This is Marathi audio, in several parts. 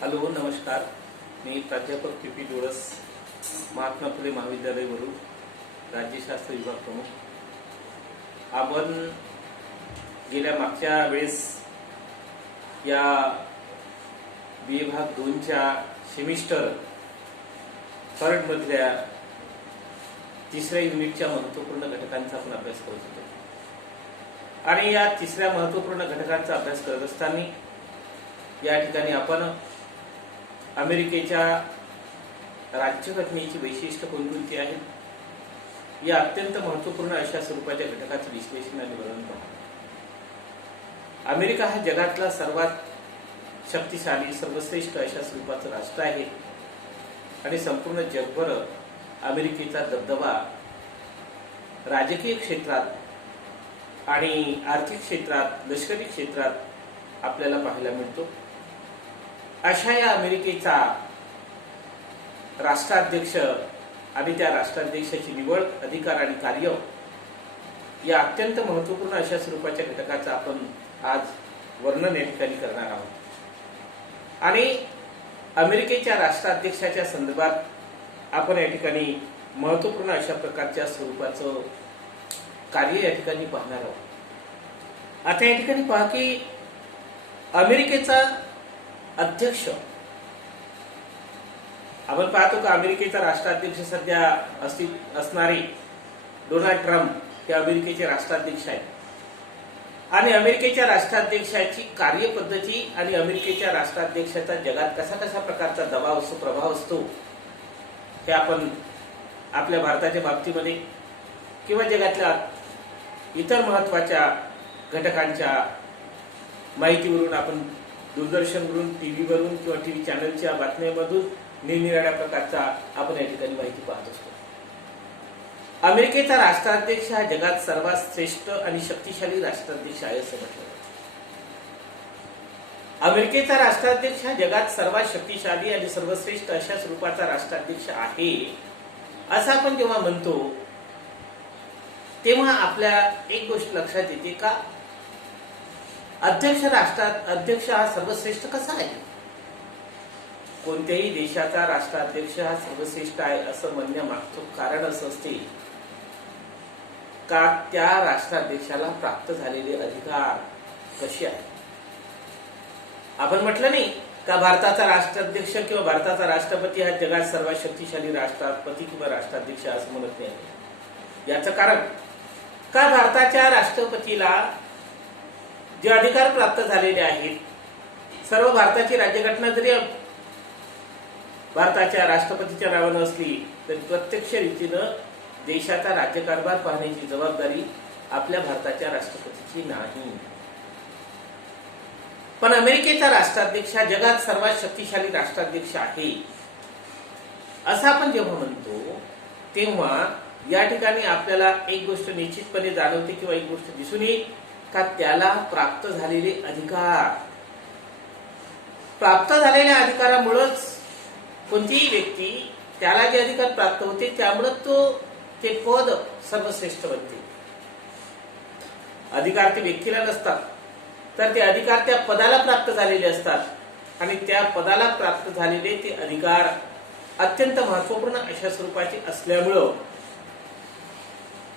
हॅलो नमस्कार. मी प्राध्यापक पी डोळस, महात्मा फुले महाविद्यालय वरून राज्यशास्त्र विभाग प्रमुख. आपण गेल्या मागच्या वेळेस या विभाग 2च्या सेमिस्टर थर्ड मधल्या तिसऱ्या युनिटच्या महत्त्वपूर्ण घटकांचा आपण अभ्यास करत होतो. आणि या तिसऱ्या महत्त्वपूर्ण घटकांचा अभ्यास करत असताना या ठिकाणी आपण अमेरिकेच्या राज्यघटनेची वैशिष्ट्य कोणकोणती आहेत, या अत्यंत महत्त्वपूर्ण अशा स्वरूपाच्या घटकाचं विश्लेषण आणि वर्णन पाहू. अमेरिका हा जगातला सर्वात शक्तिशाली सर्वश्रेष्ठ अशा स्वरूपाचं राष्ट्र आहे आणि संपूर्ण जगभर अमेरिकेचा दबदबा राजकीय क्षेत्रात आणि आर्थिक क्षेत्रात, लष्करी क्षेत्रात आपल्याला पाहायला मिळतो. अशा या अमेरिकेचा राष्ट्राध्यक्ष आणि त्या राष्ट्राध्यक्षाची निवड, अधिकार आणि कार्य या अत्यंत महत्त्वपूर्ण अशा स्वरूपाच्या घटकाचं आपण आज वर्णन या ठिकाणी करणार आहोत. आणि अमेरिकेच्या राष्ट्राध्यक्षाच्या संदर्भात आपण या ठिकाणी महत्त्वपूर्ण अशा प्रकारच्या स्वरूपाचं कार्य या ठिकाणी पाहणार आहोत. आता या ठिकाणी पहा की अमेरिकेचा अध्यक्ष, आपण पाहतो का अमेरिकेचा राष्ट्राध्यक्ष सध्या असणारे डोनाल्ड ट्रम्प हे अमेरिकेचे राष्ट्राध्यक्ष आहेत. आणि अमेरिकेच्या राष्ट्राध्यक्षाची कार्यपद्धती आणि अमेरिकेच्या राष्ट्राध्यक्षाचा जगात कसा कसा प्रकारचा दबाव असतो, प्रभाव असतो, हे आपण आपल्या भारताच्या बाबतीमध्ये किंवा जगातल्या इतर महत्त्वाच्या घटकांच्या माहितीवरून, आपण दूरदर्शनवरून, टीव्हीवरून किंवा टीव्ही चॅनलच्या बातम्यांमधून निरनिराळ्या प्रकारचा आपण या ठिकाणी माहिती पाहत असतो. अमेरिकेचा राष्ट्राध्यक्ष हा जगात सर्वात श्रेष्ठ आणि शक्तिशाली राष्ट्राध्यक्ष आहे असं म्हटलं जातं. अमेरिकेचा राष्ट्राध्यक्ष हा जगात सर्वात शक्तिशाली आणि सर्वश्रेष्ठ अशा स्वरूपाचा राष्ट्राध्यक्ष आहे असं आपण जेव्हा म्हणतो, तेव्हा आपल्या एक गोष्ट लक्षात येते का अध्यक्ष हा सर्वश्रेष्ठ कसा आहे. कोणत्याही देशाचा राष्ट्राध्यक्ष हा सर्वश्रेष्ठ आहे असं म्हणण्यामागचं कारण असं असते का त्या राष्ट्राध्यक्षाला प्राप्त झालेले अधिकार कसे आहेत. आपण म्हटलं नाही का भारताचा राष्ट्राध्यक्ष किंवा भारताचा राष्ट्रपती हा जगात सर्वात शक्तिशाली राष्ट्रपती किंवा राष्ट्राध्यक्ष असं म्हणत नाही. याचं कारण का भारताच्या राष्ट्रपतीला जे अधिकार प्राप्त झालेले आहेत, सर्व भारताची राज्यघटना जरी भारताच्या राष्ट्रपतीच्या नावानं असली तरी प्रत्यक्ष रीतीनं देशाचा राज्यकारभार पाहण्याची जबाबदारी आपल्या भारताच्या राष्ट्रपतीची नाही. पण अमेरिकेचा राष्ट्राध्यक्ष हा जगात सर्वात शक्तिशाली राष्ट्राध्यक्ष आहे असं आपण जेव्हा म्हणतो, तेव्हा या ठिकाणी आपल्याला एक गोष्ट निश्चितपणे जाणवते किंवा एक गोष्ट दिसून येईल का त्याला प्राप्त झालेले अधिकार, प्राप्त झालेल्या अधिकारामुळेच कोणतीही व्यक्ती त्याला जे अधिकार प्राप्त होते त्यामुळे ते पद सर्वश्रेष्ठ बनते. अधिकार ते व्यक्तीला नसतात, तर ते अधिकार त्या पदाला प्राप्त झालेले असतात आणि त्या पदाला प्राप्त झालेले ते अधिकार अत्यंत महत्त्वपूर्ण अशा स्वरूपाचे असल्यामुळं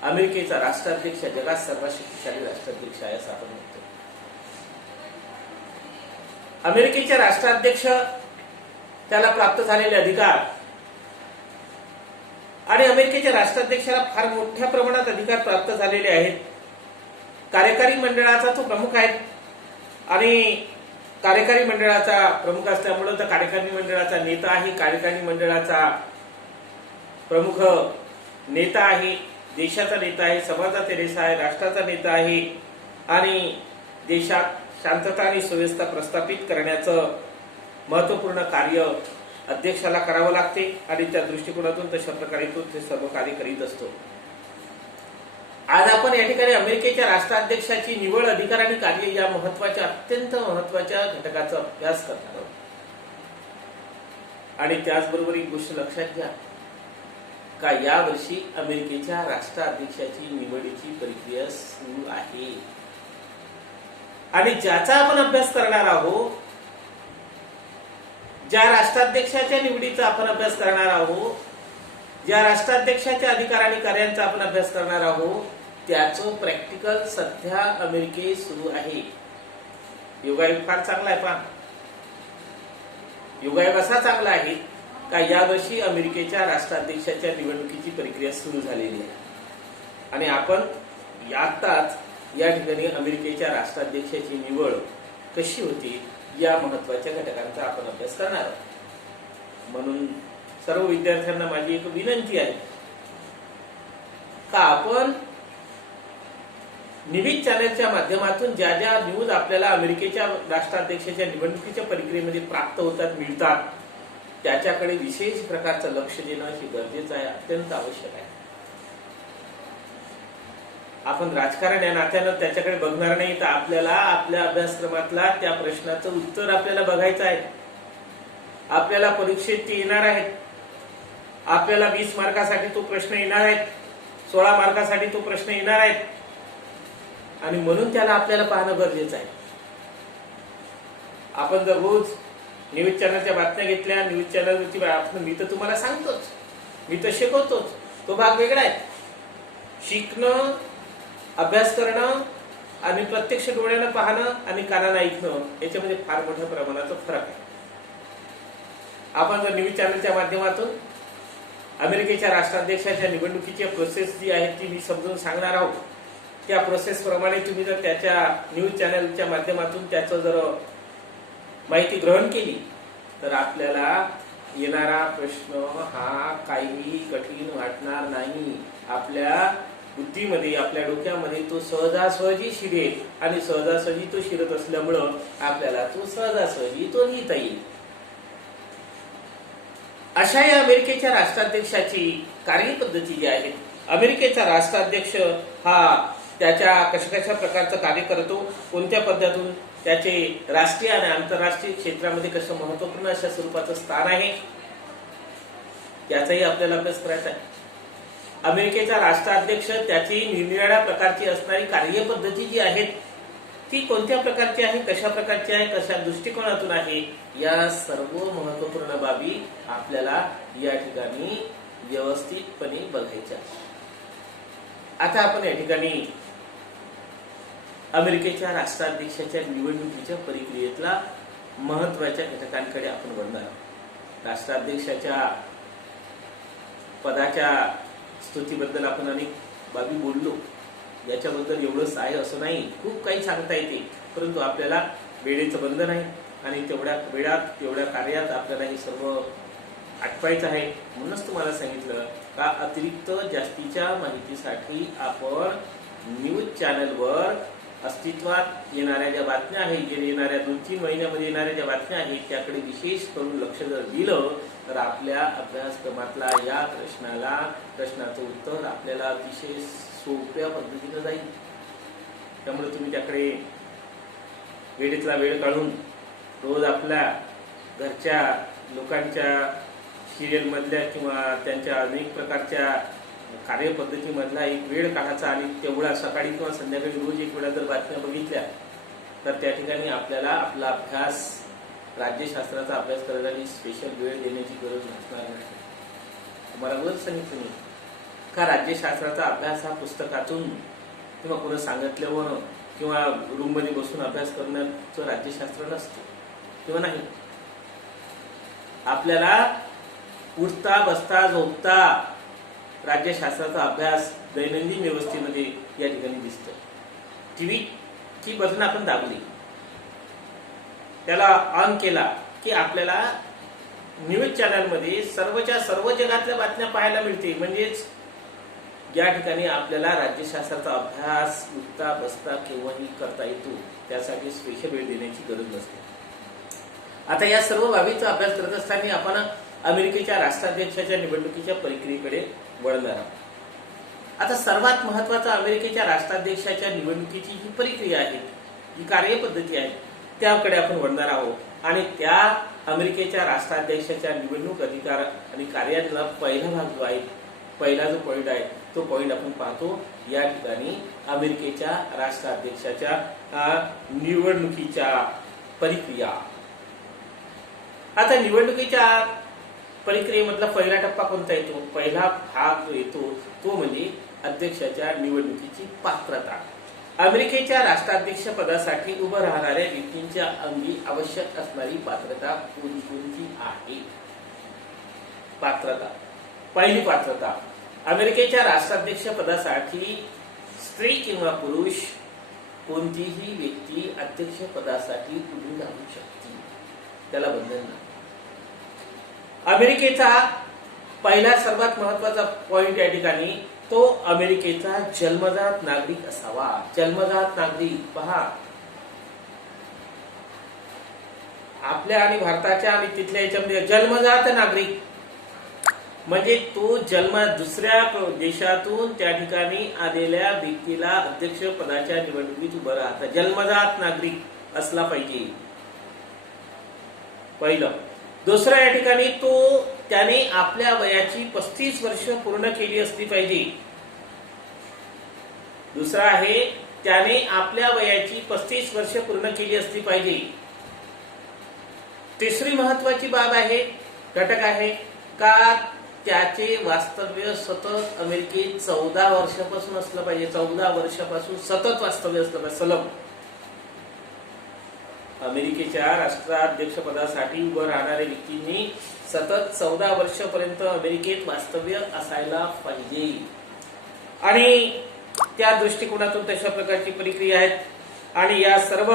अमेरिकेचा राष्ट्राध्यक्ष जगात सर्वात शक्तिशाली राष्ट्राध्यक्ष आहे असं आपण म्हणतो. अमेरिकेचे राष्ट्राध्यक्ष त्याला प्राप्त झालेले अधिकार आणि अमेरिकेच्या राष्ट्राध्यक्षाला फार मोठ्या प्रमाणात अधिकार प्राप्त झालेले आहेत. कार्यकारी मंडळाचा तो प्रमुख आहे आणि कार्यकारी मंडळाचा प्रमुख असल्यामुळे तर कार्यकारी मंडळाचा नेता आहे, कार्यकारी मंडळाचा प्रमुख नेता आहे, देशाचा नेता आहे, समाजाचा नेता आहे, राष्ट्राचा नेता आहे आणि देशात शांतता आणि सुव्यवस्था प्रस्थापित करण्याचं महत्त्वपूर्ण कार्य अध्यक्षाला करावं लागते आणि त्या दृष्टिकोनातून तशा प्रकारे तो ते सर्व कार्य करीत असतो. आज आपण या ठिकाणी अमेरिकेच्या राष्ट्राध्यक्षाची निवड, अधिकार आणि कार्य या महत्त्वाच्या, अत्यंत महत्त्वाच्या घटकाचा अभ्यास करणार आहोत. आणि त्याचबरोबर एक गोष्ट लक्षात घ्या का यावर्षी अमेरिकेच्या राष्ट्राध्यक्षाची निवडीची प्रक्रिया सुरू आहे आणि ज्याचा आपण अभ्यास करणार आहोत ज्या राष्ट्राध्यक्षाच्या निवडीचा आपण अभ्यास करणार आहोत, ज्या राष्ट्राध्यक्षाच्या अधिकार आणि कार्यांचा आपण अभ्यास करणार आहोत, त्याचं प्रॅक्टिकल सध्या अमेरिकेत सुरू आहे. योगायोग फार चांगला आहे. पहा, योगायोग असा चांगला आहे का यावर्षी अमेरिकेच्या राष्ट्राध्यक्षाच्या निवडणुकीची प्रक्रिया सुरू झालेली आहे आणि आपण आत्ताच या ठिकाणी अमेरिकेच्या राष्ट्राध्यक्षाची निवड कशी होती या महत्वाच्या घटकांचा आपण अभ्यास करणार आहोत. म्हणून सर्व विद्यार्थ्यांना माझी एक विनंती आहे का आपण निविद चॅनलच्या माध्यमातून ज्या ज्या न्यूज आपल्याला अमेरिकेच्या राष्ट्राध्यक्षाच्या निवडणुकीच्या प्रक्रियेमध्ये प्राप्त होतात, मिळतात, त्याच्याकडे विशेष प्रकारचं लक्ष देणं हे गरजेचं आहे, अत्यंत आवश्यक आहे. आपण राजकारण या नात्यानं त्याच्याकडे बघणार नाही, तर आपल्याला आपल्या अभ्यासक्रमातला त्या प्रश्नाचं उत्तर आपल्याला बघायचं आहे. आपल्याला परीक्षेत ते येणार आहेत. आपल्याला 20 मार्कासाठी तो प्रश्न येणार आहेत, 16 मार्कासाठी तो प्रश्न येणार आहेत आणि म्हणून त्याला आपल्याला पाहणं गरजेचं आहे. आपण जर रोज न्यूज चॅनलच्या बातम्या घेतल्या, न्यूज चॅनलवरची मी तर तुम्हाला सांगतोच, मी तर शिकवतोच, तो भाग वेगळा आहे. शिकणं, अभ्यास करणं आणि प्रत्यक्ष डोळ्यानं पाहणं आणि कानानं ऐकणं याच्यामध्ये फार मोठ्या प्रमाणाचा फरक आहे. आपण जर न्यूज चॅनलच्या माध्यमातून अमेरिकेच्या राष्ट्राध्यक्षाच्या निवडणुकीची प्रोसेस जी आहे ती मी समजून सांगणार आहोत, त्या प्रोसेस प्रमाणे तुम्ही जर त्याच्या न्यूज चॅनलच्या माध्यमातून त्याचं जर माहिती ग्रहण केली तर आपल्याला येणारा प्रश्न हा काही कठीण वाटणार नाही. आपल्या बुद्धीमध्ये, आपल्या डोक्यामध्ये तो सहजासहजी शिरेल आणि सहजासहजी तो शिरत असल्यामुळं आपल्याला तो सहजासहजी तो लिहिता येईल. अशा या अमेरिकेच्या राष्ट्राध्यक्षाची कार्यपद्धती जी आहे, अमेरिकेचा राष्ट्राध्यक्ष हा त्याच्या कशा प्रकारचं कार्य करतो, कोणत्या पद्धतीतून त्याचे राष्ट्रीय आणि आंतरराष्ट्रीय क्षेत्रामध्ये कसं महत्वपूर्ण अशा स्वरूपाचं स्थान आहे, याचाही आपल्याला अभ्यास करायचा आहे. अमेरिकेचा राष्ट्राध्यक्ष त्याची निरनिराळ्या प्रकारची असणारी कार्यपद्धती जी आहे ती कोणत्या प्रकारची आहे, कशा प्रकारची आहे, कशा दृष्टिकोनातून आहे, या सर्व महत्वपूर्ण बाबी आपल्याला या ठिकाणी व्यवस्थितपणे बघायच्या. आता आपण या ठिकाणी अमेरिकेच्या राष्ट्राध्यक्षाच्या निवडणुकीच्या प्रक्रियेतला महत्वाच्या घटकांकडे आपण वळणार आहोत. राष्ट्राध्यक्षाच्या पदाच्या स्तुतीबद्दल आपण अनेक बाबी बोललो, याच्याबद्दल एवढंच आहे असं नाही, खूप काही सांगता येते, परंतु आपल्याला वेळेचं बंधन आहे आणि तेवढ्या वेळात तेवढ्या कार्यात आपल्याला हे सर्व आटवायचं आहे. म्हणूनच तुम्हाला सांगितलं का अतिरिक्त जास्तीच्या माहितीसाठी आपण न्यूज चॅनलवर अस्तित्वात येणाऱ्या ज्या बातम्या आहेत, जे येणाऱ्या 2-3 महिन्यामध्ये येणाऱ्या ज्या बातम्या आहेत त्याकडे विशेष करून लक्ष जर दिलं तर आपल्या अभ्यासक्रमातला या प्रश्नाचं उत्तर आपल्याला अतिशय सोप्या पद्धतीनं जाईल. त्यामुळे तुम्ही त्याकडे वेळेतला वेळ काढून रोज आपल्या घरच्या लोकांच्या सिरियल मधल्या किंवा त्यांच्या अनेक प्रकारच्या कार्यपद्धतीमधला एक वेळ काढायचा आणि तेवढा सकाळी किंवा संध्याकाळी रोज एक वेळा जर बातम्या बघितल्या तर त्या ठिकाणी आपल्याला आपला अभ्यास, राज्यशास्त्राचा अभ्यास करायला स्पेशल वेळ देण्याची गरज नसणार नाही. तुम्हाला रोज सांगितलं मी का राज्यशास्त्राचा अभ्यास हा पुस्तकातून किंवा कोणी सांगितल्यावर किंवा रूम मध्ये बसून अभ्यास करण्याचं राज्यशास्त्र नसतं किंवा नाही. आपल्याला उठता, बसता, झोपता राज्यशास्त्राचा अभ्यास दैनंदिन व्यवस्थेमध्ये या ठिकाणी दिसतो. टीव्हीची बटन आपण दाबली, त्याला ऑन केला की आपल्याला न्यूज चॅनलमध्ये सर्वच्या सर्व जगातल्या बातम्या पाहायला मिळते. म्हणजेच या ठिकाणी आपल्याला राज्यशास्त्राचा अभ्यास उठता बसता केव्हाही करता येतो, त्यासाठी स्पेशल वेळ देण्याची गरज नसते. आता या सर्व बाबीचा अभ्यास करत असताना आपण अमेरिकेच्या राष्ट्राध्यक्षाच्या निवडणुकीच्या प्रक्रियेकडे वळणार आहोत. आता सर्वात महत्वाचा अमेरिकेच्या राष्ट्राध्यक्षाच्या निवडणुकीची ही प्रक्रिया आहे, ही कार्यपद्धती आहे, त्याकडे आपण वळणार आहोत आणि त्या अमेरिकेच्या राष्ट्राध्यक्षाच्या निवडणूक अधिकार आणि कार्याला पहिला भाग जो आहे, पहिला जो पॉइंट आहे तो पॉइंट आपण पाहतो या ठिकाणी अमेरिकेच्या राष्ट्राध्यक्षाच्या निवडणुकीच्या प्रक्रिया. आता निवडणुकीच्या प्रक्रियेमधला पहिला टप्पा कोणता येतो? पहिला भाग जो येतो तो म्हणजे अध्यक्षाच्या निवडणुकीची पात्रता. अमेरिकेच्या राष्ट्राध्यक्ष पदासाठी उभं राहणाऱ्या व्यक्तींच्या अंगी आवश्यक असणारी पात्रता कोणती आहे? पात्रता, पहिली पात्रता, अमेरिकेच्या राष्ट्राध्यक्ष पदासाठी स्त्री किंवा पुरुष कोणतीही व्यक्ती अध्यक्ष पदासाठी उभी राहू शकते, त्याला बंधन नाही. अमेरिकेचा पहिला सर्वात महत्वाचा पॉइंट या ठिकाणी तो अमेरिकेचा जन्मजात नागरिक असावा. जन्मजात नागरिक पहा, आपल्या आणि भारताच्या आणि तिथल्या याच्यामध्ये जन्मजात नागरिक म्हणजे तो दुसऱ्या देशातून त्या ठिकाणी आलेल्या व्यक्तीला अध्यक्ष पदाच्या निवडणुकीत उभं राहतं. जन्मजात नागरिक असला पाहिजे पहिलं. दुसरं, या ठिकाणी त्याने आपल्या वयाची 35 वर्ष पूर्ण केली असली पाहिजे. दुसरं आहे, त्याने आपल्या वयाची 35 वर्ष पूर्ण केली असली पाहिजे. तिसरी महत्वाची बाब आहे, घटक आहे का त्याचे वास्तव्य सतत अमेरिकेत 14 वर्षापासून असलं पाहिजे. 14 वर्षापासून सतत वास्तव्य असलं पाहिजे, सलग. अमेरिकेच्या राष्ट्राध्यक्षपदासाठी उभं राहणाऱ्या व्यक्तींनी सतत 14 वर्षापर्यंत अमेरिकेत वास्तव्य असायला पाहिजे. आणि त्या दृष्टिकोनातून तशा प्रकारची प्रक्रिया आहेत. आणि या सर्व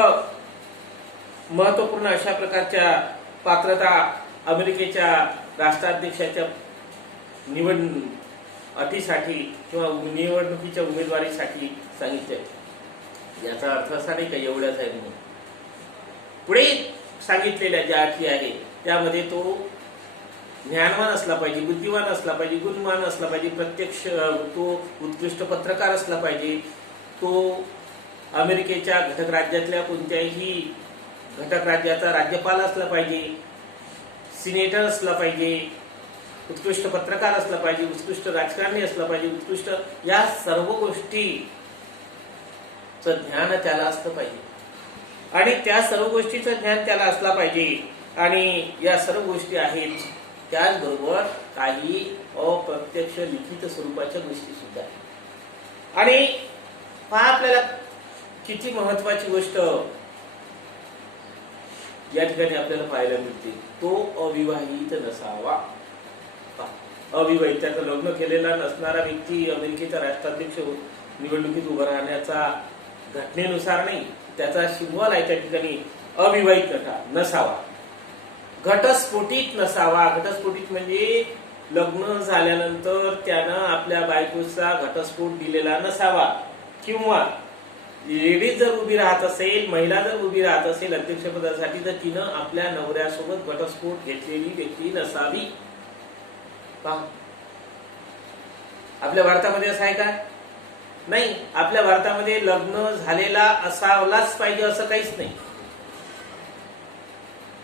महत्वपूर्ण अशा प्रकारच्या पात्रता अमेरिकेच्या राष्ट्राध्यक्षाच्या अटीसाठी किंवा निवडणुकीच्या उमेदवारीसाठी सांगितले. याचा अर्थ असा नाही का एवढ्याच आहे म्हणून. पुढे सांगितलेल्या ज्या अटी आहे त्यामध्ये तो ज्ञानवान असला पाहिजे, बुद्धिमान असला पाहिजे, गुणवान असला पाहिजे, तो उत्कृष्ट पत्रकार असला पाहिजे, तो अमेरिकेच्या घटक राज्यातल्या कोणत्याही घटक राज्याचा राज्यपाल असला पाहिजे, सिनेटर असला पाहिजे, उत्कृष्ट पत्रकार असला पाहिजे, उत्कृष्ट राजकारणी असला पाहिजे, उत्कृष्ट या सर्व गोष्टीचं ज्ञान त्याला असलं पाहिजे. आणि त्या सर्व गोष्टीचं ज्ञान त्याला असला पाहिजे. आणि या सर्व गोष्टी आहेत. त्याचबरोबर काही अप्रत्यक्ष लिखित स्वरूपाच्या गोष्टी सुद्धा आहेत. आणि पहा आपल्याला किती महत्वाची गोष्ट या ठिकाणी आपल्याला पाहायला मिळते, तो अविवाहित नसावा. अविवाहित, त्याचं लग्न केलेला नसणारा व्यक्ती अमेरिकेचा राष्ट्राध्यक्ष निवडणुकीत उभा राहण्याचा घटनेनुसार नाही, त्याचा सिंबल आहे त्या ठिकाणी अविवाहित नसावा. घटस्फोटित नसावा. घटस्फोटित म्हणजे लग्न झाल्यानंतर त्यानं आपल्या बायकोचा घटस्फोट दिलेला नसावा. किंवा लेडीज जर उभी राहत असेल, महिला जर उभी राहत असेल अध्यक्षपदासाठी, तर तिनं आपल्या नवऱ्यासोबत घटस्फोट घेतलेली व्यक्ती नसावी. आपल्या भारतामध्ये असं आहे का? नाही. आपल्या भारतामध्ये लग्न झालेला असावलाच पाहिजे असं काहीच नाही.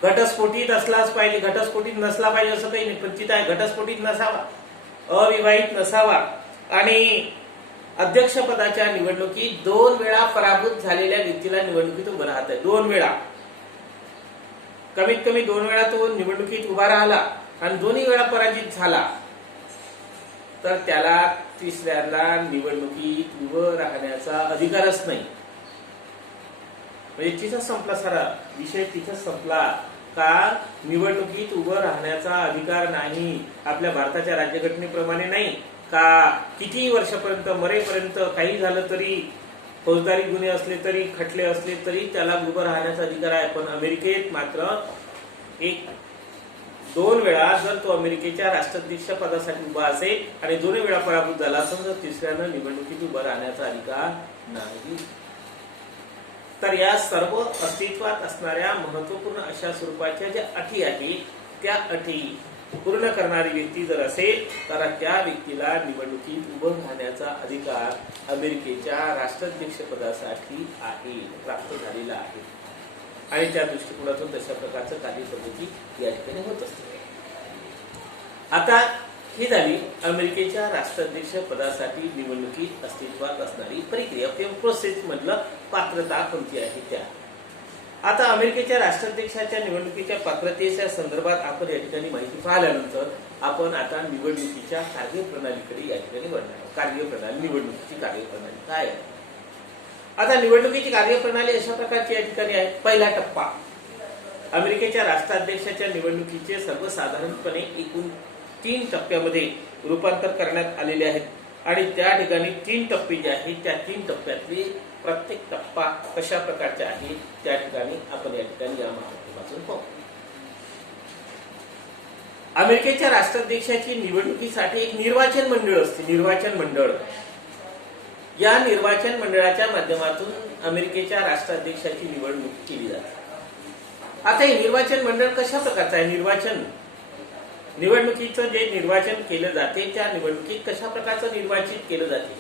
घटस्फोटित असलाच पाहिजे, घटस्फोटित नसला पाहिजे असं काही नाही. पण तिथं आहे घटस्फोटित नसावा, अविवाहित नसावा. आणि अध्यक्षपदाच्या निवडणुकीत 2 वेळा पराभूत झालेल्या व्यक्तीला निवडणुकीत उभं राहत आहे. 2 वेळा, कमीत कमी 2 वेळा तो निवडणुकीत उभा राहिला आणि दोन्ही वेळा पराजित झाला तर त्याला तिसऱ्यांदा निवडणुकीत उभं राहण्याचा अधिकारच नाही. म्हणजे तिथं संपला, सारा विषय तिथंच संपला का निवडणुकीत उभं राहण्याचा अधिकार नाही. आपल्या भारताच्या राज्यघटनेप्रमाणे नाही का किती वर्षापर्यंत मरेपर्यंत काही झालं तरी, फौजदारी गुन्हे असले तरी, खटले असले तरी त्याला उभं राहण्याचा अधिकार आहे. पण अमेरिकेत मात्र 2 वेळा जर तो अमेरिकेच्या राष्ट्राध्यक्ष पदासाठी उभा असेल आणि 2 वेळा पराभूत झाला असेल तर तिसऱ्यानं निवडणुकीत उभं राहण्याचा अधिकार नाही. तर या सर्व अस्तित्वात असणाऱ्या महत्वपूर्ण अशा स्वरूपाच्या ज्या अटी आहेत त्या अटी पूर्ण करणारी व्यक्ती जर असेल तर त्या व्यक्तीला निवडणुकीत उभं राहण्याचा अधिकार अमेरिकेच्या राष्ट्राध्यक्ष पदासाठी आहे, प्राप्त झालेला आहे. आणि त्या दृष्टिकोनातून तशा प्रकारचं कार्यपद्धती या ठिकाणी होत असते. आता ही झाली अमेरिकेच्या राष्ट्राध्यक्ष पदासाठी निवडणुकीत अस्तित्वात असणारी प्रक्रिया, प्रोसेस मधलं पात्रता कोणती आहे त्या. आता अमेरिकेच्या राष्ट्राध्यक्षाच्या निवडणुकीच्या पात्रतेच्या संदर्भात आपण या ठिकाणी माहिती पाहिल्यानंतर आपण आता निवडणुकीच्या कार्यप्रणालीकडे या ठिकाणी वळणार आहोत. कार्यप्रणाली, निवडणुकीची कार्यप्रणाली काय आहे? आता निवडणुकीची कार्यप्रणाली अशा प्रकारची या ठिकाणी आहे. पहिला टप्पा, अमेरिकेच्या राष्ट्राध्यक्षाच्या निवडणुकीचे सर्वसाधारणपणे एकूण 3 टप्प्यामध्ये रूपांतर करण्यात आलेले आहेत आणि त्या ठिकाणी 3 टप्पे जे आहेत त्या 3 टप्प्यातले प्रत्येक टप्पा कशा प्रकारचे आहे त्या ठिकाणी आपण या ठिकाणी या माहितीपासून पाहू. अमेरिकेच्या राष्ट्राध्यक्षाची निवडणुकीसाठी एक निर्वाचन मंडळ असते. निर्वाचन मंडळ, या निर्वाचन मंडळाच्या माध्यमातून अमेरिकेच्या राष्ट्राध्यक्षाची निवडणूक केली जाते. आता हे निर्वाचन मंडळ कशा प्रकारचं आहे? निवडणुकीचं जे निर्वाचन केलं जाते त्या निवडणुकीत कशा प्रकारचं निर्वाचित केलं जाते?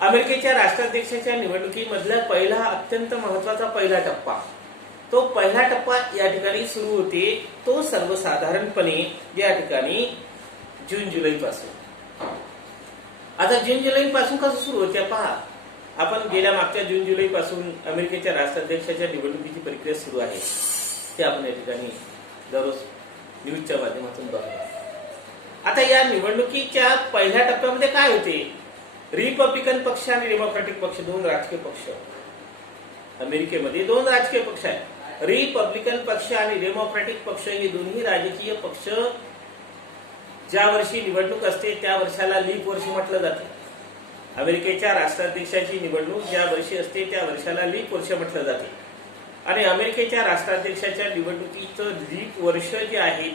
अमेरिकेच्या राष्ट्राध्यक्षाच्या निवडणुकीमधला पहिला अत्यंत महत्वाचा पहिला टप्पा, तो पहिला टप्पा या ठिकाणी सुरू होते. तो सर्वसाधारणपणे या ठिकाणी जून जुलै पासून. आता जून जुलै पासून कसं सुरू होते पहा. आपण गेल्या मागच्या जून जुलै पासून अमेरिकेच्या राष्ट्राध्यक्षाच्या निवडणुकीची प्रक्रिया सुरू आहे ते आपण या ठिकाणी दररोज न्यूजच्या माध्यमातून बघतो. आता या निवडणुकीच्या पहिल्या टप्प्यामध्ये काय होते? रिपब्लिकन पक्ष आणि डेमोक्रॅटिक पक्ष, 2 राजकीय पक्ष. अमेरिकेमध्ये 2 राजकीय पक्ष आहेत. रिपब्लिकन पक्ष आणि डेमोक्रॅटिक पक्ष हे दोन्ही राजकीय पक्ष ज्या वर्षी निवडणूक असते त्या वर्षाला लीप वर्ष म्हटलं जाते. अमेरिकेच्या राष्ट्राध्यक्षाची निवडणूक ज्या वर्षी असते त्या वर्षाला लीप वर्ष म्हटलं जाते आणि अमेरिकेच्या राष्ट्राध्यक्षाच्या निवडणुकीचं लीप वर्ष जे आहे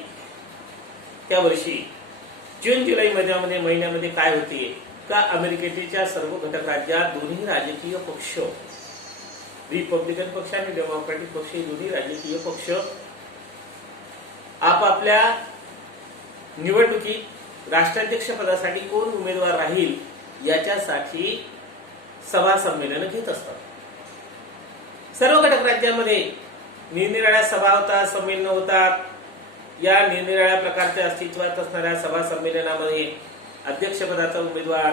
त्या वर्षी जून जुलै महिन्यामध्ये काय होते का अमेरिकेच्या सर्व घटक राज्यात दोन्ही राजकीय पक्ष, रिपब्लिकन पक्ष आणि डेमोक्रॅटिक पक्ष, हे दोन्ही राजकीय पक्ष आपापल्या निवडणुकीत राष्ट्राध्यक्ष पदासाठी कोण उमेदवार राहील याच्यासाठी सभा संमेलन घेत असतात. सर्व घटक राज्यांमध्ये निरनिराळ्या सभा होतात, संमेलन होतात. या निरनिराळ्या प्रकारच्या अस्तित्वात असणाऱ्या सभा संमेलनामध्ये अध्यक्षपदाचा उमेदवार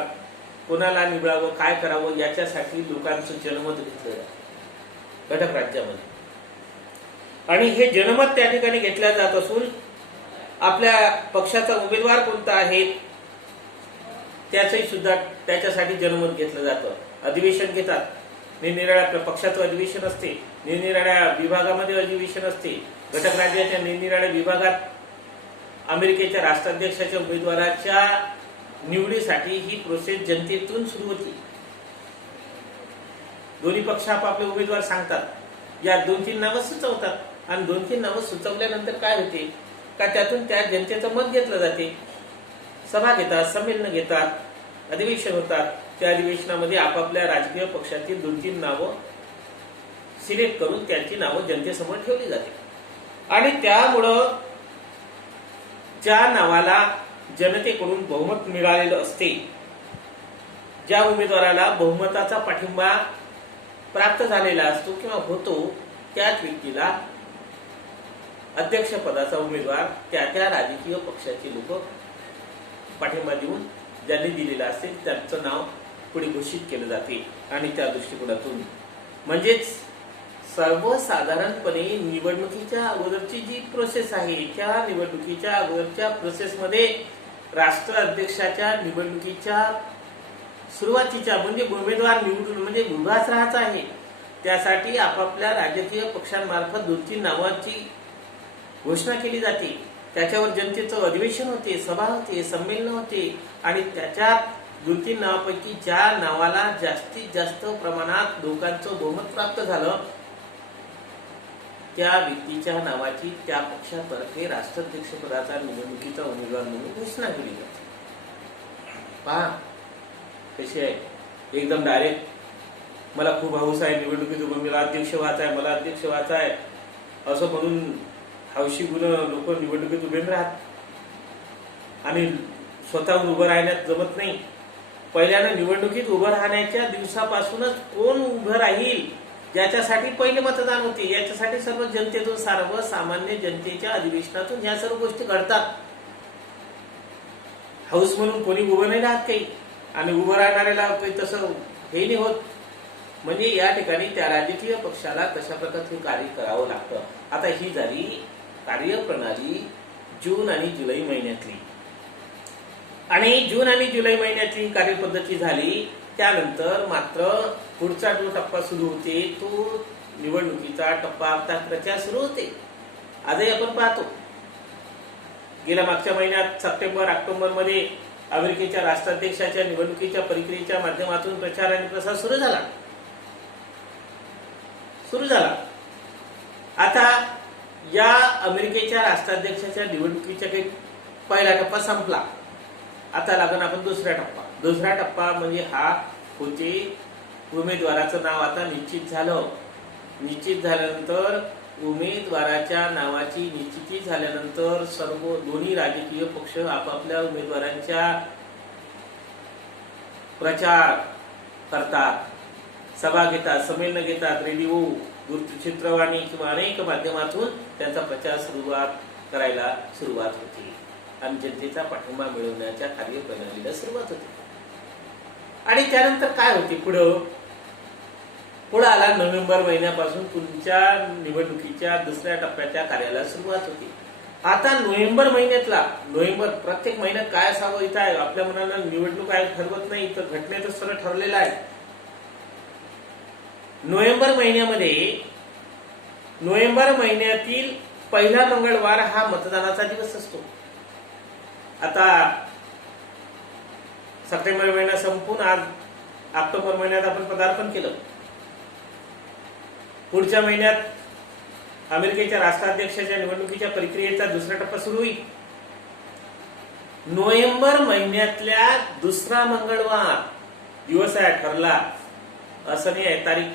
कोणाला निवडावं, काय करावं याच्यासाठी लोकांचं जनमत घेतलं जातं घटक राज्यामध्ये आणि हे जनमत त्या ठिकाणी घेतल्या जात असून आपल्या पक्षाचा उमेदवार कोणता आहे त्याच्यासाठी जनमत घेतलं जातं. अधिवेशन घेतात. निरनिराळ्या पक्षाचं अधिवेशन असते, निरनिराळ्या विभागामध्ये अधिवेशन असते. घटक राज्याच्या निरनिराळ्या विभागात अमेरिकेच्या राष्ट्राध्यक्षाच्या उमेदवाराच्या निवडीसाठी ही प्रोसेस जनतेतून सुरू होती. दोन्ही पक्ष आपापले उमेदवार सांगतात. या 2-3 नावं सुचवतात आणि 2-3 नावं सुचवल्यानंतर काय होते का त्यातून त्या जनतेचं मत घेतलं जाते. सभा घेतात, संमेलन घेतात, अधिवेशन होतात. त्या अधिवेशनामध्ये आपापल्या राजकीय पक्षातील 2-3 नावं सिलेक्ट करून त्यांची नावं जनतेसमोर ठेवली जाते आणि त्यामुळं ज्या नावाला जनतेकडून बहुमत मिळालेलं असते, ज्या उमेदवाराला बहुमताचा पाठिंबा प्राप्त झालेला असतो किंवा होतो, त्याच व्यक्तीला अध्यक्षपदाचा उमेदवार त्या राजकीय पक्षाचे लोक पाठिंबा देऊन ज्यांनी दिलेला असेल त्यांचं नाव पुढे घोषित केलं जाते आणि त्या दृष्टिकोनातून म्हणजेच सर्वसाधारणपणे निवडणुकीच्या अगोदरची जी प्रोसेस आहे त्या निवडणुकीच्या अगोदरच्या प्रोसेसमध्ये राष्ट्राध्यक्षाच्या निवडणुकीच्या सुरुवातीच्या म्हणजे उमेदवार निवडून म्हणजे उभाच राहायचा आहे त्यासाठी आपापल्या राजकीय पक्षांमार्फत 2-3 नावाची घोषणा केली जाते. त्याच्यावर जनतेचं अधिवेशन होते, सभा होते, संमेलन होते आणि त्याच्यात 2-3 नावापैकी ज्या नावाला जास्तीत जास्त प्रमाणात लोकांचं बहुमत प्राप्त झालं त्या व्यक्तीच्या नावाची त्या पक्षातर्फे राष्ट्राध्यक्ष पदाचा निवडणुकीचा उमेदवार म्हणून घोषणा केली जाते. पहा कशी आहे, एकदम डायरेक्ट मला खूप हौस आहे निवडणुकीत मला अध्यक्ष व्हायचा आहे असं म्हणून हौशी गुण लोक निवडणुकीत उभे राहत आणि स्वतःहून उभं राहण्यात जमत नाही. पहिल्यानं निवडणुकीत उभं राहण्याच्या दिवसापासूनच कोण उभं राहील ज्याच्यासाठी पहिले मतदान होते याच्यासाठी सर्व जनतेतून सर्वसामान्य जनतेच्या अधिवेशनातून ह्या सर्व गोष्टी घडतात. हौस म्हणून कोणी उभं नाही राहत काही आणि उभं राहणाऱ्याला तसं हे नाही होत. म्हणजे या ठिकाणी त्या राजकीय पक्षाला कशा प्रकारचे कार्य करावं लागतं. आता ही झाली कार्यप्रणाली जून आणि जुलै महिन्यातली. आणि जून आणि जुलै महिन्यातली कार्यपद्धती झाली. त्यानंतर मात्र पुढचा जो टप्पा सुरू होते तो निवडणुकीचा टप्पा, अर्थात प्रचार सुरू होते. आजही आपण पाहतो, गेल्या मागच्या महिन्यात सप्टेंबर ऑक्टोबर मध्ये अमेरिकेच्या राष्ट्राध्यक्षाच्या निवडणुकीच्या प्रक्रियेच्या माध्यमातून प्रचार आणि प्रसार सुरू झाला. आता या अमेरिकेच्या राष्ट्राध्यक्षाच्या निवडणुकीचा काही पहिला टप्पा संपला. आता लागण आपण दुसरा टप्पा म्हणजे हा होते उमेदवाराचं नाव आता निश्चित झालं. निश्चित झाल्यानंतर उमेदवाराच्या नावाची निश्चिती झाल्यानंतर सर्व दोन्ही राजकीय पक्ष आपापल्या उमेदवारांच्या प्रचार करतात, सभा घेतात, संमेलन घेतात, रेडिओ, दूरचित्रवाणी किंवा अनेक माध्यमातून त्यांचा प्रचार करायला सुरुवात होती आणि जनतेचा पाठिंबा मिळवण्याच्या कार्यप्रणालीला सुरुवात होती. आणि त्यानंतर काय होते पुढे आला नोव्हेंबर महिन्यापासून तुमच्या निवडणुकीच्या दुसऱ्या टप्प्याच्या कार्याला सुरुवात होती. आता नोव्हेंबर प्रत्येक महिन्यात काय असावं इथं आहे आपल्या मनाला निवडणूक आयोग ठरवत नाही, तर घटनेतच सगळं ठरलेलं आहे. नोव्हेंबर महिन्यातील पहिला मंगळवार हा मतदानाचा दिवस असतो. आता सप्टेंबर महिना संपून आज ऑक्टोबर महिन्यात आपण पदार्पण केलं. पुढच्या महिन्यात अमेरिकेच्या राष्ट्राध्यक्षाच्या निवडणुकीच्या प्रक्रियेचा दुसरा टप्पा सुरू होईल. नोव्हेंबर महिन्यातल्या दुसरा मंगळवार दिवस आहे ठरला असं नाही आहे. तारीख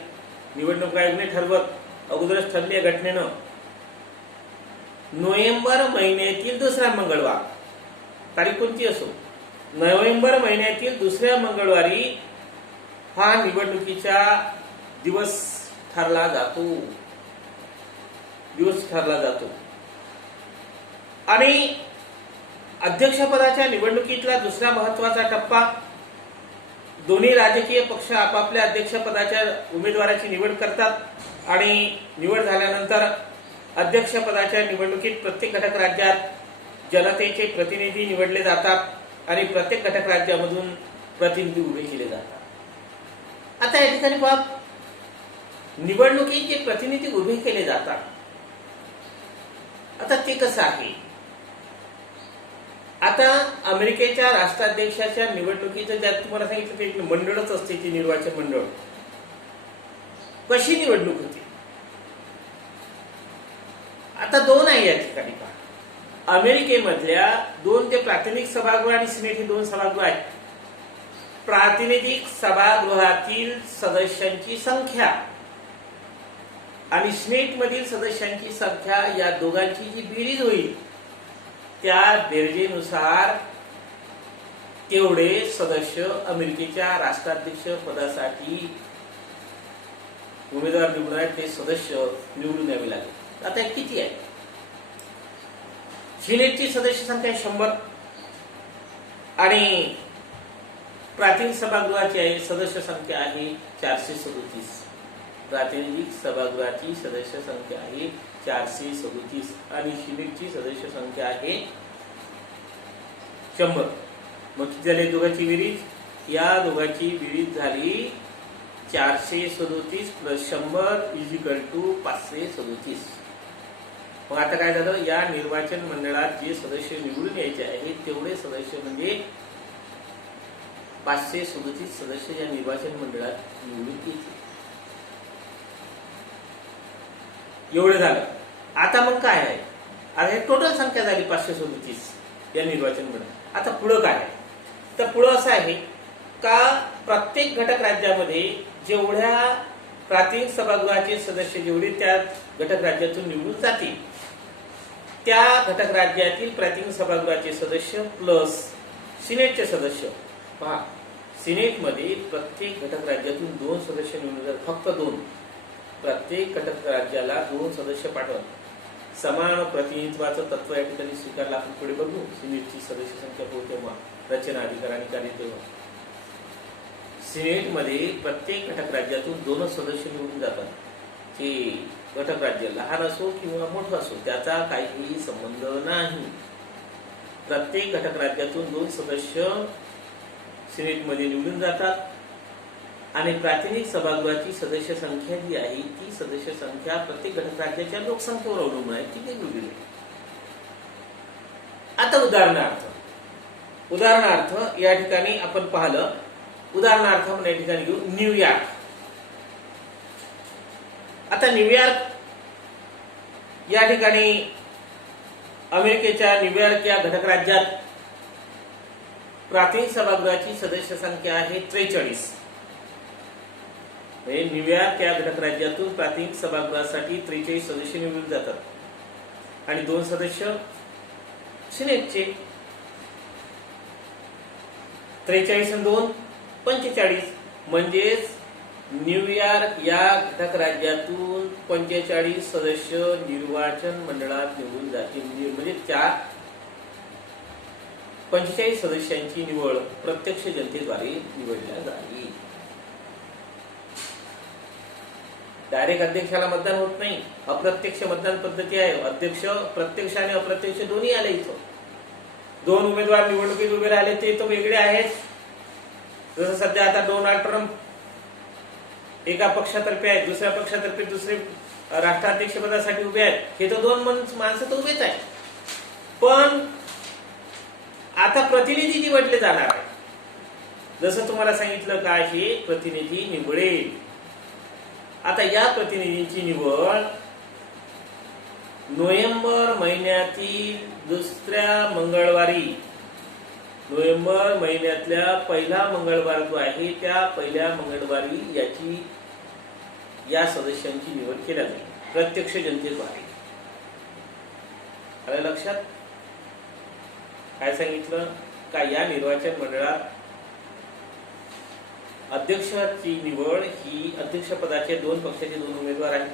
निवडणूक आयोगाने ठरवत, अगोदरच ठरली आहे घटनेनं. नोव्हेंबर महिन्यातील दुसरा मंगळवार, तारीख कोणती असो, नोव्हेंबर महिन्यातील दुसऱ्या मंगळवारी हा निवडणुकीचा दिवस ठरला जातो. आणि अध्यक्षपदाच्या निवडणुकीतला दुसरा महत्वाचा टप्पा, दोन्ही राजकीय पक्ष आपापल्या अध्यक्षपदाच्या उमेदवाराची निवड करतात आणि निवड झाल्यानंतर अध्यक्षपदाच्या निवडणुकीत प्रत्येक घटक राज्यात जनतेचे प्रतिनिधी निवडले जातात आणि प्रत्येक घटक राज्यामधून प्रतिनिधी उभे केले जातात. आता या ठिकाणी पहा, निवडणुकीचे प्रतिनिधी उभे केले जातात. आता ते कसं आहे, आता अमेरिकेच्या राष्ट्राध्यक्षाच्या निवडणुकीचं ज्यात तुम्हाला सांगितलं ते मंडळच असते, ती निर्वाचन मंडळ. कशी निवडणूक होती, आता दोन आहे या ठिकाणी पहा. अमेरिकेमधल्या दोन ते प्रातिनिधिक सभागृह आणि सिनेट ही दोन सभागृह आहेत. प्रातिनिधिक सभागृहातील सदस्यांची संख्या आणि सिनेट मधील सदस्यांची संख्या या दोघांची जी बेरीज होईल त्या बेरजेनुसार तेवढे सदस्य अमेरिकेच्या राष्ट्राध्यक्ष पदासाठी उमेदवार निवडून आहेत, ते सदस्य निवडून यावे लागेल. आता किती आहे, सिनेटची सदस्य संख्या 100 आणि प्रातिनिधिक सभागृहाची आहे सदस्य संख्या आहे 437. प्रातिनिधिक सभागृहाची सदस्य संख्या आहे 437 आणि सिनेटची सदस्य संख्या आहे 100. मग किती झाले दोघांची बेरीज, या दोघांची बेरीज झाली 437 प्लस 100 = 537. मग आता काय झालं, या निर्वाचन मंडळात जे सदस्य निवडून यायचे आहेत तेवढे सदस्य म्हणजे 537 सदस्य या निर्वाचन मंडळात निवडून यायचे. एवढं झालं. आता मग काय आहे, आता हे टोटल संख्या झाली 537 या निर्वाचन मंडळ. आता पुढं काय आहे, तर पुढं असं आहे का प्रत्येक घटक राज्यामध्ये जेवढ्या प्रातिनिधिक सभागृहाचे सदस्य जेवढे त्या घटक राज्यातून निवडून जातील त्या घटक राज्यातील प्रातिनिधिक सभागृहाचे सदस्य प्लस सिनेटचे सदस्य. पहा, सिनेटमध्ये प्रत्येक घटक राज्यातून 2 सदस्य निवडून जातात, फक्त 2. प्रत्येक घटक राज्याला 2 सदस्य पाठवत समान प्रतिनिधित्वाचं तत्व या ठिकाणी स्वीकारलं. आपण पुढे बघू सिनेटची सदस्य संख्या होते तेव्हा रचना अधिकार आणि कार्य तेव्हा. सिनेटमध्ये प्रत्येक घटक राज्यातून 2 सदस्य निवडून जातात. की घटक राज्य लहान असो किंवा मोठं असो त्याचा काहीही संबंध नाही. प्रत्येक घटक राज्यातून 2 सदस्य सिनेटमध्ये निवडून जातात आणि प्रातिनिधिक सभागृहाची सदस्य संख्या जी आहे ती सदस्य संख्या प्रत्येक घटक राज्याच्या लोकसंख्येवर अवलंबून आहे, ती वेगवेगळी आहे. आता उदाहरणार्थ या ठिकाणी आपण पाहिलं, उदाहरणार्थ आपण या ठिकाणी घेऊ न्यूयॉर्क. आता न्यूयॉर्क या ठिकाणी अमेरिकेच्या न्यूयॉर्क या घटक राज्यात प्रातिनिधिक सभागृहाची सदस्य संख्या आहे 43. न्यूयॉर्क या घटक राज्यातून प्रातिनिधिक सभागृहासाठी 43 सदस्य निवडून जातात आणि 2 सदस्य सिनेटचे. 43 आणि 2 45. म्हणजेच न्यूयॉर्क या घटक राज्यातून 45 सदस्य निर्वाचन मंडळात निवडून जातील. म्हणजे 45 सदस्यांची निवड प्रत्यक्ष जनतेद्वारे निवडल्या जाईल. डायरेक्ट अध्यक्षाला मतदान होत नाही, अप्रत्यक्ष मतदान पद्धती आहे. अध्यक्ष प्रत्यक्ष आणि अप्रत्यक्ष दोन्ही आले. इथं 2 उमेदवार निवडणुकीत उभे राहिले ते तर वेगळे आहेत. जसं सध्या आता डोनाल्ड ट्रम्प एका पक्षातर्फे आहेत, दुसऱ्या पक्षातर्फे दुसरे राष्ट्राध्यक्षपदासाठी उभे आहेत. हे तर 2 माणसं तर उभेच आहेत. पण आता प्रतिनिधी निवडले जाणार आहे. जसं तुम्हाला सांगितलं का हे प्रतिनिधी निवडेल. आता या प्रतिनिधींची निवड नोव्हेंबर महिन्यातील दुसऱ्या मंगळवारी, नोव्हेंबर महिन्यातल्या पहिला मंगळवार जो आहे त्या पहिल्या मंगळवारी या सदस्यांची निवड केल्या जाईल प्रत्यक्ष जनतेद्वारे. आलं लक्षात? काय सांगितलं का या निर्वाचन मंडळात अध्यक्षाची निवड ही अध्यक्षपदाचे 2 पक्षाचे 2 उमेदवार आहेत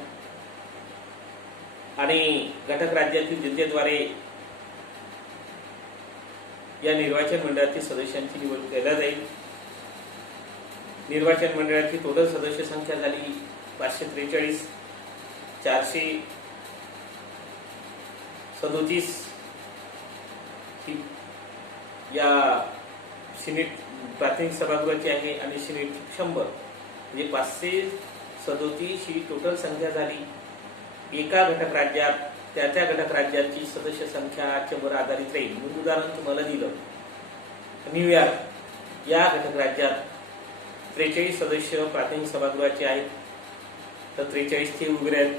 आणि घटक राज्यातील जनतेद्वारे या निर्वाचन मंडळातील सदस्यांची निवड केल्या जाईल. निर्वाचन मंडळाची टोटल सदस्य संख्या झाली 543. 437 या सिनेट प्राथमिक सभागृहाची आहे आणि सिनेट 100 म्हणजे 537 ही टोटल संख्या झाली. एका घटक राज्यात त्या घटक राज्याची सदस्य संख्याच्या वर आधारित राहील. म्हणून उदाहरण तुम्हाला दिलं, न्यूयॉर्क या घटक राज्यात 43 सदस्य प्राथमिक सभागृहाचे आहेत, तर 43 ते उभे आहेत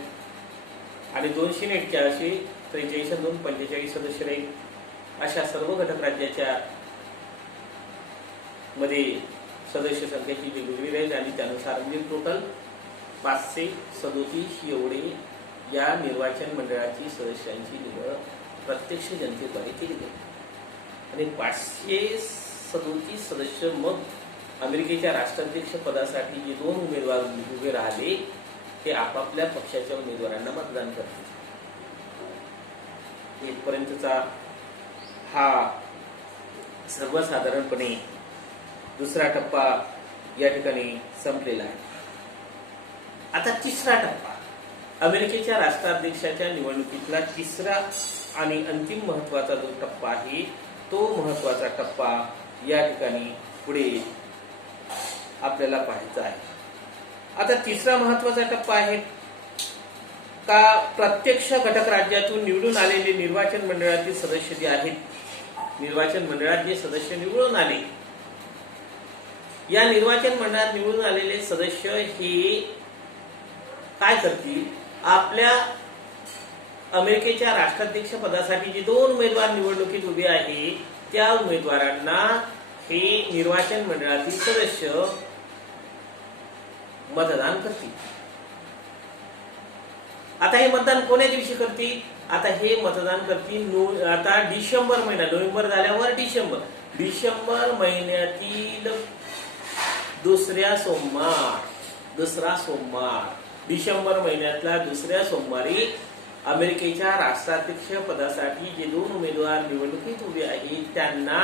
आणि 2 सिनेटच्या असे 43 आणि 2 45 सदस्य राहील. अशा सर्व घटक राज्याच्या मध्ये सदस्य संख्याची वेगवेगळी राहील आणि त्यानुसार म्हणजे टोटल 537 एवढे या निर्वाचन मंडळाची सदस्यांची निवड प्रत्यक्ष जनतेद्वारे केली जाईल. आणि 537 सदस्य मग अमेरिकेच्या राष्ट्राध्यक्ष पदासाठी जे 2 उमेदवार उभे राहिले ते आपापल्या पक्षाच्या उमेदवारांना मतदान करतील. इथपर्यंतचा हा सर्वसाधारणपणे दुसरा टप्पा या ठिकाणी संपलेला आहे. आता तिसरा टप्पा, अमेरिकेच्या राष्ट्राध्यक्षाच्या निवडणुकीतला तिसरा आणि अंतिम महत्वाचा जो टप्पा आहे तो महत्वाचा टप्पा या ठिकाणी पुढे आपल्याला पाहायचा आहे. आता तिसरा महत्वाचा टप्पा आहे का प्रत्यक्ष घटक राज्यातून निवडून आलेले निर्वाचन मंडळातील सदस्य जे आहेत, निर्वाचन मंडळात जे सदस्य निवडून आले, या निर्वाचन मंडळात निवडून आलेले सदस्य हे काय करतील, आपल्या अमेरिकेच्या राष्ट्राध्यक्ष पदासाठी जे 2 उमेदवार निवडणुकीत उभे आहेत त्या उमेदवारांना हे निर्वाचन मंडळातील सदस्य मतदान करतील. आता हे मतदान कोण्या दिवशी करतील? आता हे मतदान करतील आता डिसेंबर महिना, नोव्हेंबर झाल्यावर डिसेंबर महिन्यातील दुसरा सोमवार, डिसेंबर महिन्यातल्या दुसऱ्या सोमवारी अमेरिकेच्या राष्ट्राध्यक्ष पदासाठी जे 2 उमेदवार निवडणुकीत उभे आहेत त्यांना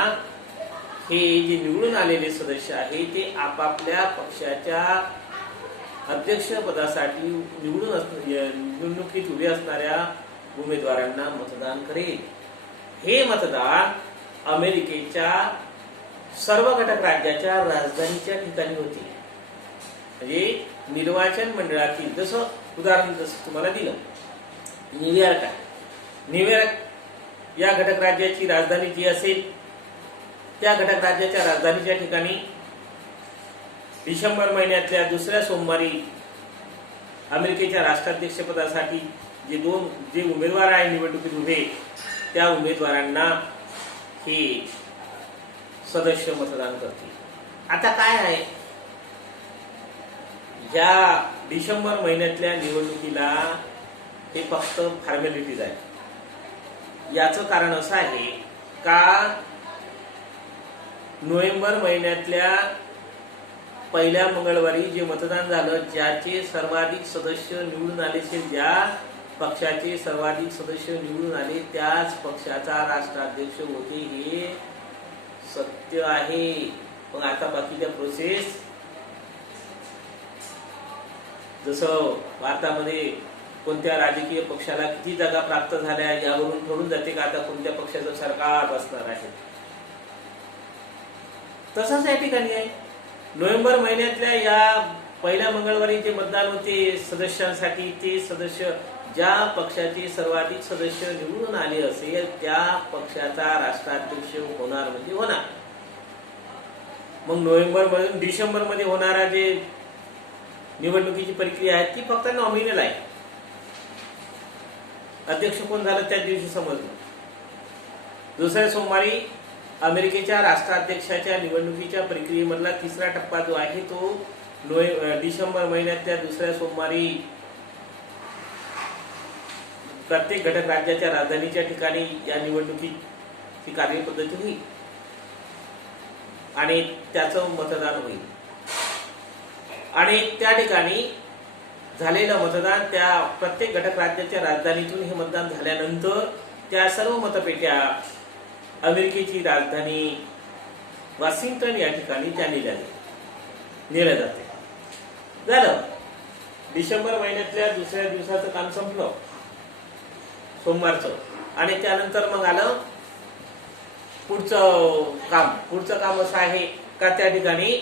हे जे निवडून आलेले सदस्य आहे ते आपापल्या पक्षाच्या अध्यक्षपदासाठी निवडणुकीत उभे असणाऱ्या उमेदवारांना मतदान करेल. हे मतदान अमेरिकेच्या सर्व घटक राज्याच्या राजधानीच्या ठिकाणी होते. म्हणजे निर्वाचन मंडळातील, जसं उदाहरण जसं तुम्हाला दिलं, न्यूयॉर्क आहे. न्यूयॉर्क या घटक राज्याची राजधानी जी असेल त्या घटक राज्याच्या राजधानीच्या ठिकाणी डिसेंबर महिन्यातल्या दुसऱ्या सोमवारी अमेरिकेच्या राष्ट्राध्यक्षपदासाठी जे उमेदवार आहे निवडणुकीत उभे, त्या उमेदवारांना हे सदस्य मतदान करतील. आता काय आहे, या डिसेंबर महिन्यातल्या निवडणुकीला हे फक्त फॉर्मॅलिटीज आहे. याचं कारण असं आहे का नोव्हेंबर महिन्यातल्या पहिल्या मंगळवारी जे मतदान झालं, ज्याचे सर्वाधिक सदस्य निवडून आले, ज्या पक्षाचे सर्वाधिक सदस्य निवडून आले त्याच पक्षाचा राष्ट्राध्यक्ष होते, हे सत्य आहे. पण आता बाकीच्या प्रोसेस, जसं भारतामध्ये कोणत्या राजकीय पक्षाला किती जागा प्राप्त झाल्या यावरून ठरून जाते का आता कोणत्या पक्षाचं सरकार बसणार आहे. तसंच या ठिकाणी आहे. नोव्हेंबर महिन्यातल्या या पहिल्या मंगळवारी जे मतदान होते सदस्यांसाठी, ते सदस्य ज्या पक्षाचे सर्वाधिक सदस्य निवडून आले असेल त्या पक्षाचा राष्ट्राध्यक्ष होणार म्हणजे होणार. मग नोव्हेंबर मधून डिसेंबर मध्ये होणारा जे निवडणुकीची प्रक्रिया आहे ती फक्त नॉमिनल आहे. अध्यक्ष कोण झालं त्याच दिवशी समजलं. दुसऱ्या सोमवारी अमेरिकेच्या राष्ट्राध्यक्षाच्या निवडणुकीच्या प्रक्रियेमधला तिसरा टप्पा जो आहे तो डिसेंबर महिन्यातल्या दुसऱ्या सोमवारी प्रत्येक घटक राज्याच्या राजधानीच्या ठिकाणी या निवडणुकीची कार्यपद्धती होईल आणि त्याचं मतदान होईल. आणि त्या ठिकाणी झालेलं मतदान, त्या प्रत्येक घटक राज्याच्या राजधानीतून हे मतदान झाल्यानंतर त्या सर्व मतपेट्या अमेरिकेची राजधानी वॉशिंग्टन या ठिकाणी त्या नेल्या जाते. झालं. डिसेंबर महिन्यातल्या दुसऱ्या दिवसाचं काम संपलं, सोमवारचं. आणि त्यानंतर मग आलं पुढचं काम असं आहे का त्या ठिकाणी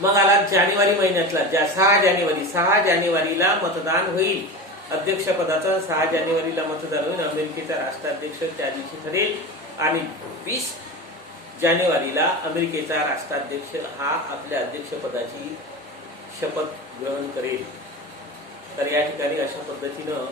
मग आला जानेवारी महिन्यातला 6 जानेवारीला मतदान होईल. अध्यक्षपदाचं 6 जानेवारीला मतदान होईल. अमेरिकेचा राष्ट्राध्यक्ष त्या दिवशी ठरेल आणि 20 जानेवारीला अमेरिकेचा राष्ट्राध्यक्ष हा आपल्या अध्यक्षपदाची शपथ ग्रहण करेल. तर या ठिकाणी अशा पद्धतीनं